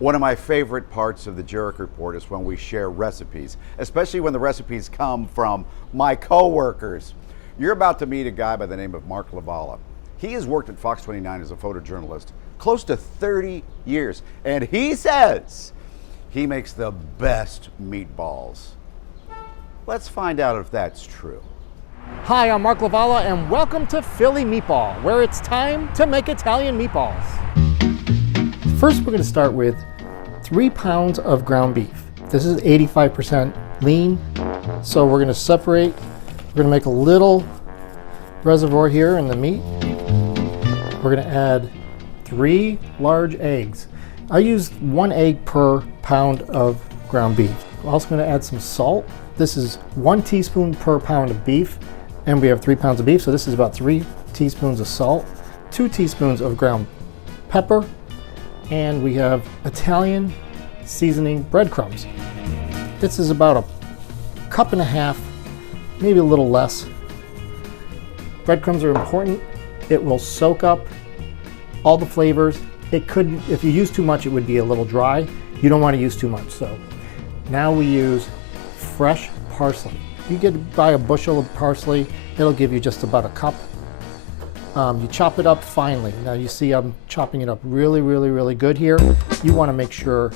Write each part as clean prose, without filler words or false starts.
One of my favorite parts of the Jerrick Report is when we share recipes, especially when the recipes come from my coworkers. You're about to meet a guy by the name of Mark Lavalla. He has worked at Fox 29 as a photojournalist close to 30 years, and he says he makes the best meatballs. Let's find out if that's true. Hi, I'm Mark Lavalla, and welcome to Philly Meatball, where it's time to make Italian meatballs. First, we're going to start with 3 pounds of ground beef. This is 85% lean, so we're going to separate. We're going to make a little reservoir here in the meat. We're going to add 3 large eggs. I use 1 egg per pound of ground beef. I'm also going to add some salt. This is 1 teaspoon per pound of beef, and we have 3 pounds of beef, so this is about 3 teaspoons of salt, 2 teaspoons of ground pepper, and we have Italian seasoning breadcrumbs. This is about a cup and a half, maybe a little less. Breadcrumbs are important. It will soak up all the flavors. It could, if you use too much, it would be a little dry. You don't want to use too much. So now we use fresh parsley. You get buy a bushel of parsley, it'll give you just about a cup. You chop it up finely. Now you see I'm chopping it up really good here. You want to make sure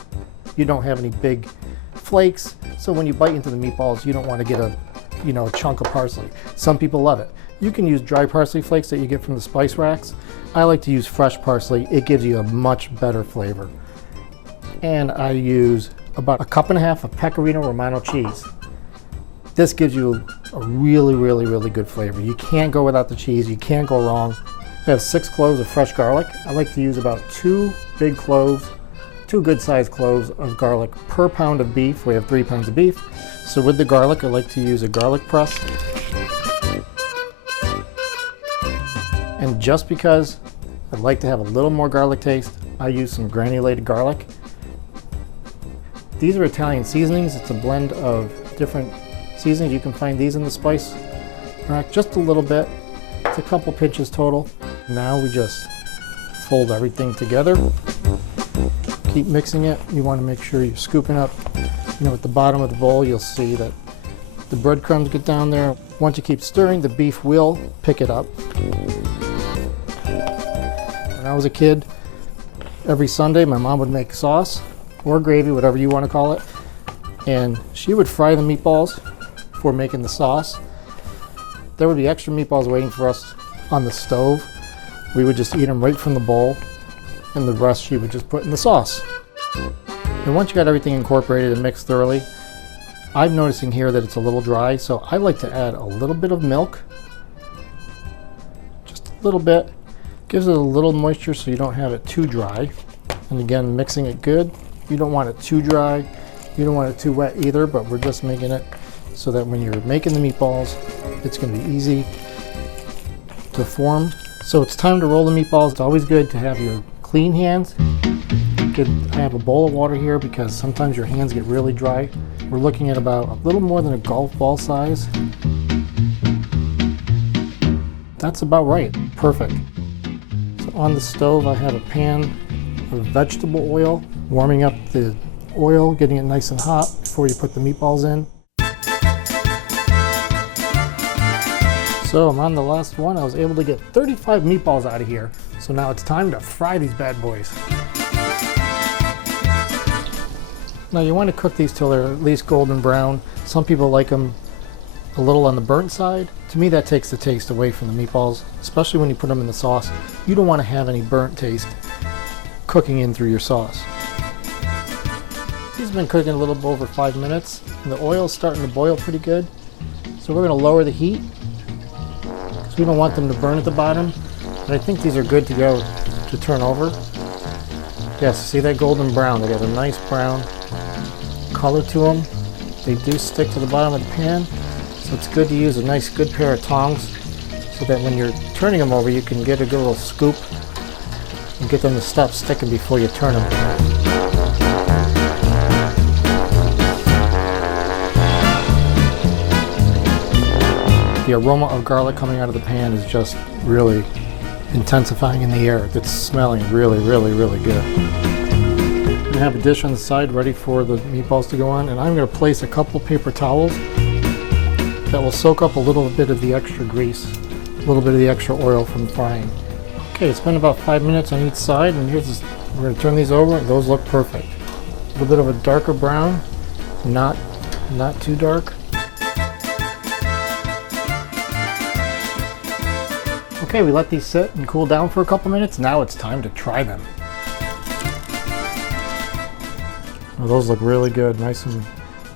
you don't have any big flakes, so when you bite into the meatballs, you don't want to get a chunk of parsley. Some people love it. You can use dry parsley flakes that you get from the spice racks. I like to use fresh parsley. It gives you a much better flavor. And I use about a cup and a half of Pecorino Romano cheese. This gives you a really good flavor. You can't go without the cheese. You can't go wrong. I have 6 cloves of fresh garlic. I like to use about 2 big cloves, 2 good-sized cloves of garlic per pound of beef. We have 3 pounds of beef. So with the garlic, I like to use a garlic press. And just because I'd like to have a little more garlic taste, I use some granulated garlic. These are Italian seasonings. It's a blend of different seasonings. You can find these in the spice rack, just a little bit. It's a couple pinches total. Now we just fold everything together. Keep mixing it. You want to make sure you're scooping up. At the bottom of the bowl, you'll see that the breadcrumbs get down there. Once you keep stirring, the beef will pick it up. When I was a kid, every Sunday my mom would make sauce or gravy, whatever you want to call it, and she would fry the meatballs before making the sauce. There would be extra meatballs waiting for us on the stove. We would just eat them right from the bowl, and the rest she would just put in the sauce. And once you got everything incorporated and mixed thoroughly, I'm noticing here that it's a little dry, so I like to add a little bit of milk. Just a little bit. Gives it a little moisture so you don't have it too dry. And again, mixing it good. You don't want it too dry. You don't want it too wet either, but we're just making it so that when you're making the meatballs, it's going to be easy to form. So it's time to roll the meatballs. It's always good to have your clean hands. I have a bowl of water here because sometimes your hands get really dry. We're looking at about a little more than a golf ball size. That's about right. Perfect. So on the stove, I have a pan of vegetable oil, warming up the oil, getting it nice and hot before you put the meatballs in. So I'm on the last one. I was able to get 35 meatballs out of here. So now it's time to fry these bad boys. Now you want to cook these till they're at least golden brown. Some people like them a little on the burnt side. To me, that takes the taste away from the meatballs, especially when you put them in the sauce. You don't want to have any burnt taste cooking in through your sauce. These have been cooking a little over 5 minutes, and the oil's starting to boil pretty good. So we're going to lower the heat because we don't want them to burn at the bottom. But I think these are good to go to turn over. Yes, see that golden brown? They got a nice brown color to them. They do stick to the bottom of the pan, so it's good to use a nice good pair of tongs so that when you're turning them over, you can get a good little scoop and get them to stop sticking before you turn them. The aroma of garlic coming out of the pan is just really intensifying in the air. It's smelling really good. gonna have a dish on the side ready for the meatballs to go on, and I'm gonna place a couple paper towels that will soak up a little bit of the extra grease, a little bit of the extra oil from frying. Okay, it's been about 5 minutes on each side, and we're gonna turn these over, and those look perfect. A little bit of a darker brown, not too dark. Okay, we let these sit and cool down for a couple minutes. Now it's time to try them. Oh, those look really good, nice and.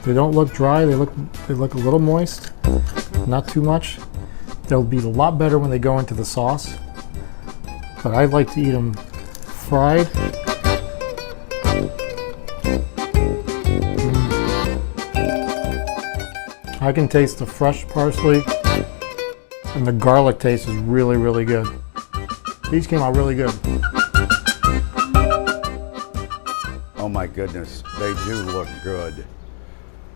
They don't look dry. They look a little moist, not too much. They'll be a lot better when they go into the sauce. But I like to eat them fried. I can taste the fresh parsley, and the garlic taste is really, really good. These came out really good. Oh my goodness, they do look good.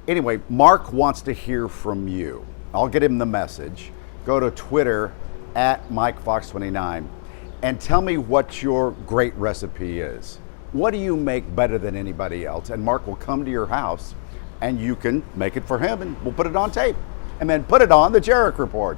Anyway, Mark wants to hear from you. I'll get him the message. Go to Twitter at MikeFox29 and tell me what your great recipe is. What do you make better than anybody else? And Mark will come to your house and you can make it for him and we'll put it on tape and then put it on the Jerrick Report.